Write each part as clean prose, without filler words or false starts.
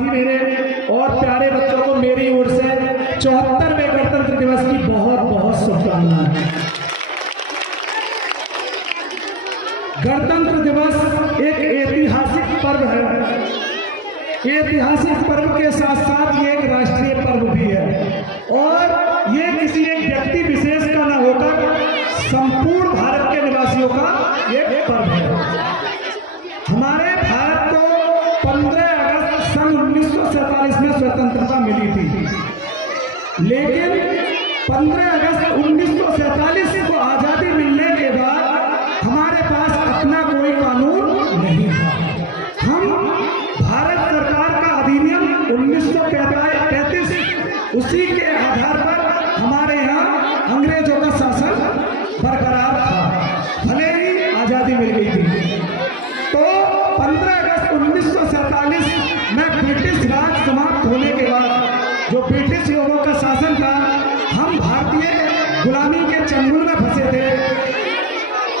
मेरे और प्यारे बच्चों को मेरी ओर से 74वें गणतंत्र दिवस की बहुत बहुत शुभकामनाएं। गणतंत्र दिवस एक ऐतिहासिक पर्व है। ऐतिहासिक पर्व के साथ साथ ये एक राष्ट्रीय पर्व भी है और ये किसी एक व्यक्ति विशेष का न होकर संपूर्ण भारत के निवासियों का एक पर्व है। हमारे भारत को 15 अगस्त सन 1947 में स्वतंत्रता मिली थी, लेकिन 15 अगस्त 1947 को आजादी मिलने के बाद हमारे पास अपना कोई कानून नहीं था। हम भारत सरकार का अधिनियम 1935 उसी के आधार पर हमारे यहाँ अंग्रेजों का शासन बरकरार था, भले ही आजादी मिल गई थी। तो 15 अगस्त 1947 में ब्रिटिश राज समाप्त होने के बाद जो ब्रिटिश लोगों का शासन था, हम भारतीय गुलामी के चंगुल में फंसे थे।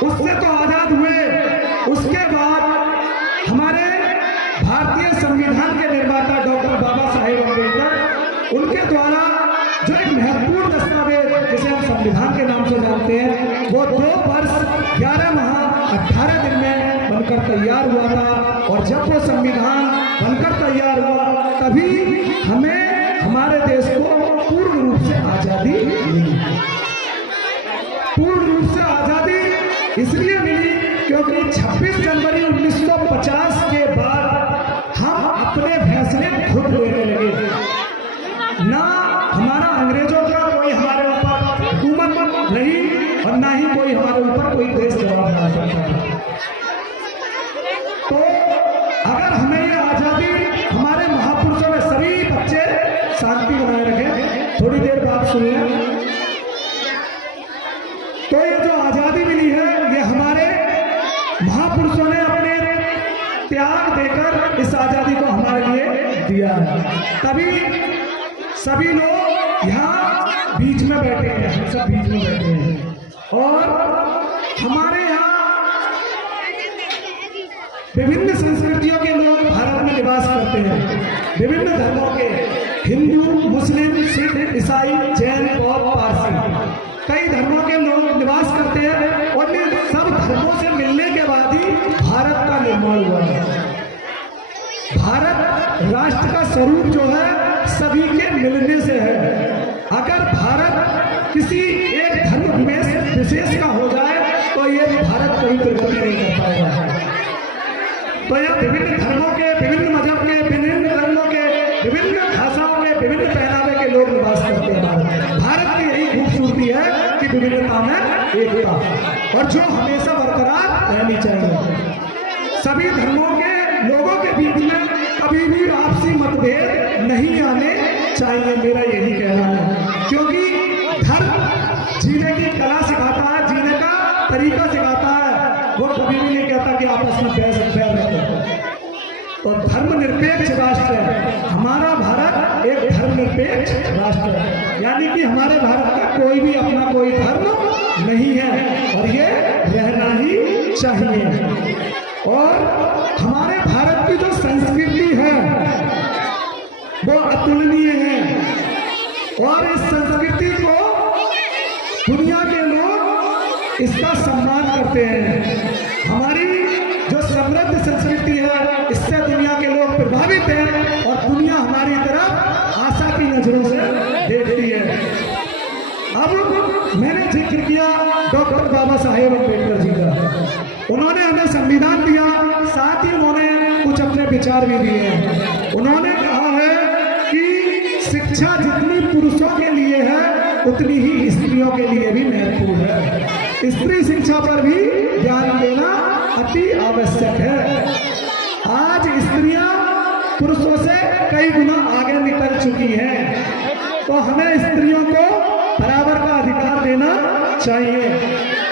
उससे तो आजाद हुए। उसके बाद हमारे भारतीय संविधान के निर्माता डॉक्टर बाबा साहेब अम्बेडकर, उनके द्वारा जो एक महत्वपूर्ण दस्तावेज जिसे हम संविधान के नाम से जानते हैं, वो 2 वर्ष 11 माह 18 दिन में बनकर तैयार हुआ था। और जब वो संविधान बनकर तैयार हुआ तभी हमें हमारे देश को पूर्ण रूप से आजादी मिली। पूर्ण रूप से आजादी इसलिए मिली क्योंकि 26 जनवरी 1950 के बाद हम अपने फैसले खुद लेने लगे। ना हमारा अंग्रेजों का कोई हमारे ऊपर हुकूमत नहीं और ना ही कोई हमारे ऊपर कोई देश जवाब बना सकता है। तो अगर हमें ये आजादी हमारे महापुरुषों में, सभी बच्चे शांति बनाए रखें, थोड़ी देर बात सुनिए। तो ये जो आजादी मिली है, ये हमारे महापुरुषों ने अपने त्याग देकर इस आजादी को हमारे लिए दिया है। तभी सभी लोग यहाँ बीच में बैठे हैं, हम सब बीच में बैठे हैं। और हमारे यहाँ विभिन्न संस्कृतियों के लोग भारत में निवास करते हैं, विभिन्न धर्मों के, हिंदू, मुस्लिम, सिख, ईसाई, जैन, बौद्ध, पारसी, कई धर्मों के लोग निवास करते हैं। और इन सब धर्मों से मिलने के बाद ही भारत का निर्माण हुआ है। भारत राष्ट्र का स्वरूप जो है सभी के मिलने से है। अगर भारत किसी एक धर्म विशेष का हो जाए तो ये भारत कभी प्रगति नहीं कर पाएगा। तो यह विभिन्न धर्मों के, विभिन्न मजहब के, विभिन्न रंगों के, विभिन्न भाषाओं के, विभिन्न पहनावे के लोग निवास करते हैं। भारत की यही खूबसूरती है कि विभिन्नता में एकता, और जो हमेशा बरकरार रहनी चाहिए। सभी धर्मों के लोगों के बीच में कभी भी आपसी मतभेद नहीं आने चाहिए, मेरा यही कहना है। क्योंकि धर्म जीने की कला सिखाता है, जीने का तरीका सिखाता है। वो कभी भी नहीं कहता कि आपस में बैर रखो। तो धर्मनिरपेक्ष राष्ट्र है हमारा भारत, एक धर्मनिरपेक्ष राष्ट्र है, यानी कि हमारे भारत का कोई भी अपना कोई धर्म नहीं है और ये रहना ही चाहिए। और हमारे भारत की जो संस्कृति है वो अतुलनीय है और इस संस्कृति को दुनिया के लोग इसका सम्मान करते हैं। हमारी जो समृद्ध संस्कृति है, इससे दुनिया के लोग प्रभावित हैं और दुनिया हमारी तरफ आशा की नजरों से देखती है। अब मैंने जिक्र किया डॉक्टर बाबा साहेब अम्बेडकर जी का। उन्होंने हमें संविधान दिया, साथ ही उन्होंने कुछ अपने विचार भी दिए हैं। उन्होंने कहा है कि शिक्षा जितनी पुरुषों के लिए है उतनी ही स्त्रियों के लिए भी महत्वपूर्ण है। स्त्री शिक्षा पर भी ध्यान देना अति आवश्यक है। आज स्त्रियां पुरुषों से कई गुना आगे निकल चुकी हैं, तो हमें स्त्रियों को बराबर का अधिकार देना चाहिए।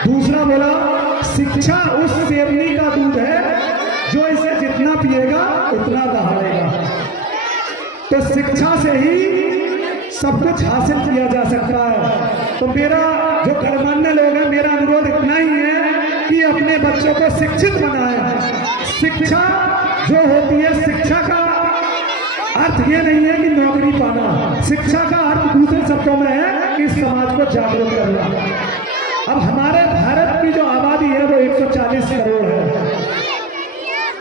दूसरा बोला, शिक्षा उस शेरनी का दूध है जो इसे जितना पिएगा उतना दहाड़ेगा। तो शिक्षा से ही सब कुछ हासिल किया जा सकता है। तो मेरा जो गणमान्य लोग हैं, मेरा अनुरोध इतना ही है कि अपने बच्चों को शिक्षित बनाएं। शिक्षा जो होती है, शिक्षा का अर्थ ये नहीं है कि नौकरी पाना। शिक्षा का अर्थ दूसरे शब्दों में है कि समाज को जागरूक करना। अब हमारे भारत की जो आबादी है वो 140 करोड़ है।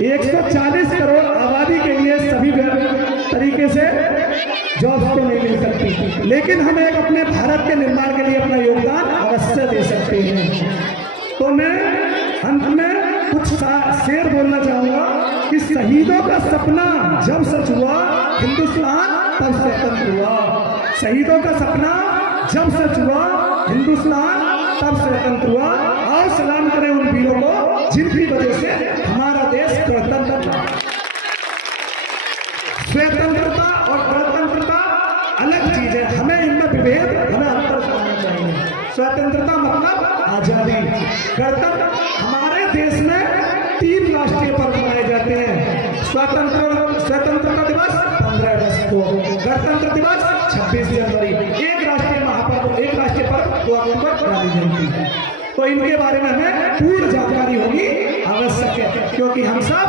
140 करोड़ आबादी के लिए सभी तरीके से जॉब तो नहीं मिल सकती, लेकिन हम एक अपने भारत के निर्माण के लिए अपना योगदान अवश्य दे सकते हैं। तो मैं अंत में कुछ शेर बोलना चाहूंगा कि शहीदों का सपना जब सच हुआ, हिंदुस्तान तब स्वतंत्र हुआ। शहीदों का सपना जब सच हुआ, हिंदुस्तान तब स्वतंत्र हुआ। और सलाम करें उन वीरों को जिनकी वजह से हमारा देश स्वतंत्र था। स्वतंत्रता और गणतंत्रता अलग चीज है, हमें इनमें विभेद, हमें अंतर समझना चाहिए। स्वतंत्रता मतलब आजादी। गणतंत्र, हमारे देश में 3 राष्ट्रीय पर्व मनाए जाते हैं। स्वतंत्रता दिवस 15 अगस्त को, गणतंत्र दिवस 26 जनवरी, एक राष्ट्रीय महापर्व, एक राष्ट्रीय पर्व 2 अक्टूबर गांधी जयंती। तो इनके बारे में हमें पूर्ण जानकारी होगी आवश्यक है, क्योंकि हम सब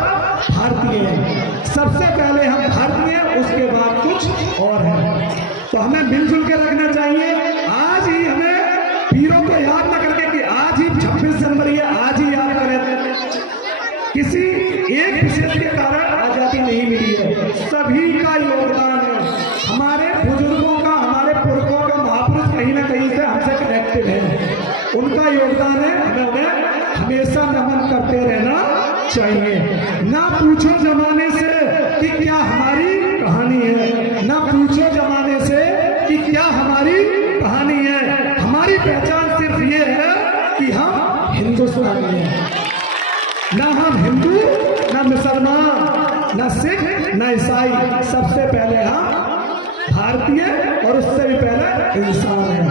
भारतीय हैं। सबसे पहले हम भारतीय हैं, उसके बाद कुछ और है। तो हमें मिलजुल के रखना चाहिए। आज ही हमें वीरों को याद न करके कि आज ही 26 जनवरी है, आज ही याद करें। किसी एक विशेष के कारण आजादी नहीं मिली है, सभी का योगदान है। हमारे बुजुर्गों का, हमारे पुरखों का, महापुरुष कहीं ना कहीं से हमसे कनेक्टेड है, उनका योगदान है। हमें उन्हें हमेशा नमन करते रहना चाहिए। ना पूछो जमाने से कि क्या हमारी कहानी है, ना पूछो जमाने से कि क्या हमारी कहानी है। हमारी पहचान सिर्फ ये है कि हम हिंदुस्तानी हैं। ना हम हिंदू, ना मुसलमान, ना सिख, ना ईसाई, सबसे पहले हम भारतीय और उससे भी पहले इंसान हैं।